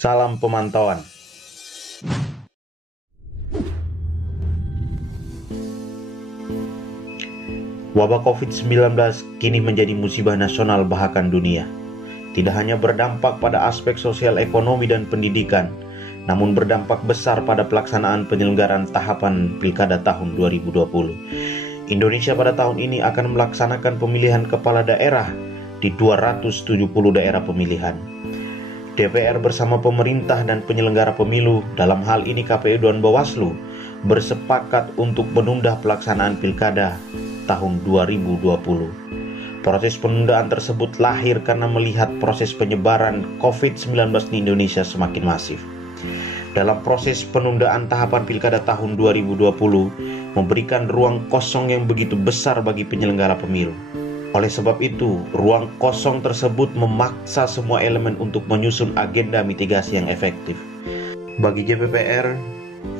Salam pemantauan. Wabah COVID-19 kini menjadi musibah nasional bahkan dunia. Tidak hanya berdampak pada aspek sosial ekonomi dan pendidikan, namun berdampak besar pada pelaksanaan penyelenggaraan tahapan Pilkada tahun 2020. Indonesia pada tahun ini akan melaksanakan pemilihan kepala daerah di 270 daerah pemilihan. DPR bersama pemerintah dan penyelenggara pemilu, dalam hal ini KPU dan Bawaslu, bersepakat untuk menunda pelaksanaan Pilkada tahun 2020. Proses penundaan tersebut lahir karena melihat proses penyebaran COVID-19 di Indonesia semakin masif. Dalam proses penundaan tahapan Pilkada tahun 2020, memberikan ruang kosong yang begitu besar bagi penyelenggara pemilu. Oleh sebab itu, ruang kosong tersebut memaksa semua elemen untuk menyusun agenda mitigasi yang efektif. Bagi JPPR,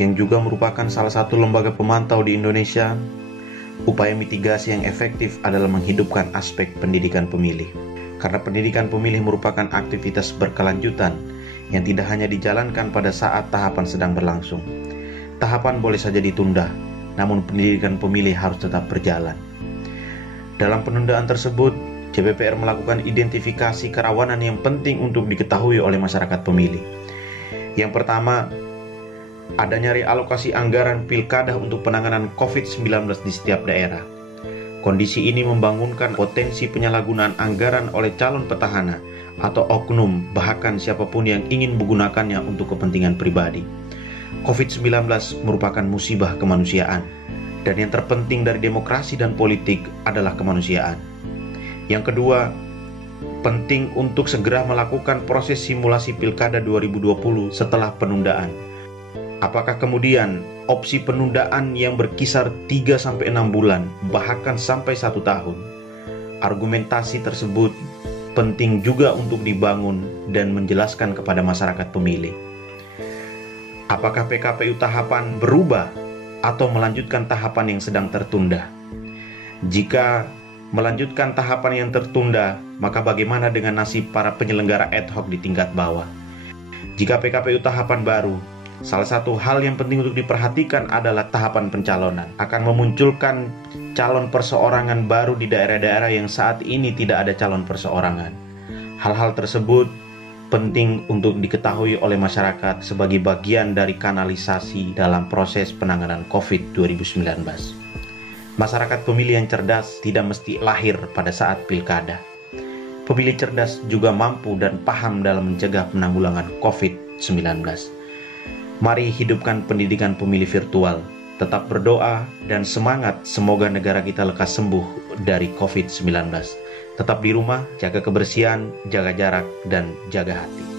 yang juga merupakan salah satu lembaga pemantau di Indonesia, upaya mitigasi yang efektif adalah menghidupkan aspek pendidikan pemilih. Karena pendidikan pemilih merupakan aktivitas berkelanjutan yang tidak hanya dijalankan pada saat tahapan sedang berlangsung. Tahapan boleh saja ditunda, namun pendidikan pemilih harus tetap berjalan. Dalam penundaan tersebut, JPPR melakukan identifikasi kerawanan yang penting untuk diketahui oleh masyarakat pemilih. Yang pertama, adanya realokasi anggaran pilkada untuk penanganan COVID-19 di setiap daerah. Kondisi ini membangunkan potensi penyalahgunaan anggaran oleh calon petahana atau oknum, bahkan siapapun yang ingin menggunakannya untuk kepentingan pribadi. COVID-19 merupakan musibah kemanusiaan, dan yang terpenting dari demokrasi dan politik adalah kemanusiaan. Yang kedua, penting untuk segera melakukan proses simulasi Pilkada 2020 setelah penundaan. Apakah kemudian opsi penundaan yang berkisar 3-6 bulan, bahkan sampai 1 tahun? Argumentasi tersebut penting juga untuk dibangun dan menjelaskan kepada masyarakat pemilih. Apakah PKPU tahapan berubah atau melanjutkan tahapan yang sedang tertunda? Jika melanjutkan tahapan yang tertunda, maka bagaimana dengan nasib para penyelenggara ad hoc di tingkat bawah? Jika PKPU tahapan baru, salah satu hal yang penting untuk diperhatikan adalah tahapan pencalonan. Akan memunculkan calon perseorangan baru di daerah-daerah yang saat ini tidak ada calon perseorangan. Hal-hal tersebut penting untuk diketahui oleh masyarakat sebagai bagian dari kanalisasi dalam proses penanganan COVID-19. Masyarakat pemilih yang cerdas tidak mesti lahir pada saat pilkada. Pemilih cerdas juga mampu dan paham dalam mencegah penanggulangan COVID-19. Mari hidupkan pendidikan pemilih virtual, tetap berdoa dan semangat semoga negara kita lekas sembuh dari COVID-19. Tetap di rumah, jaga kebersihan, jaga jarak, dan jaga hati.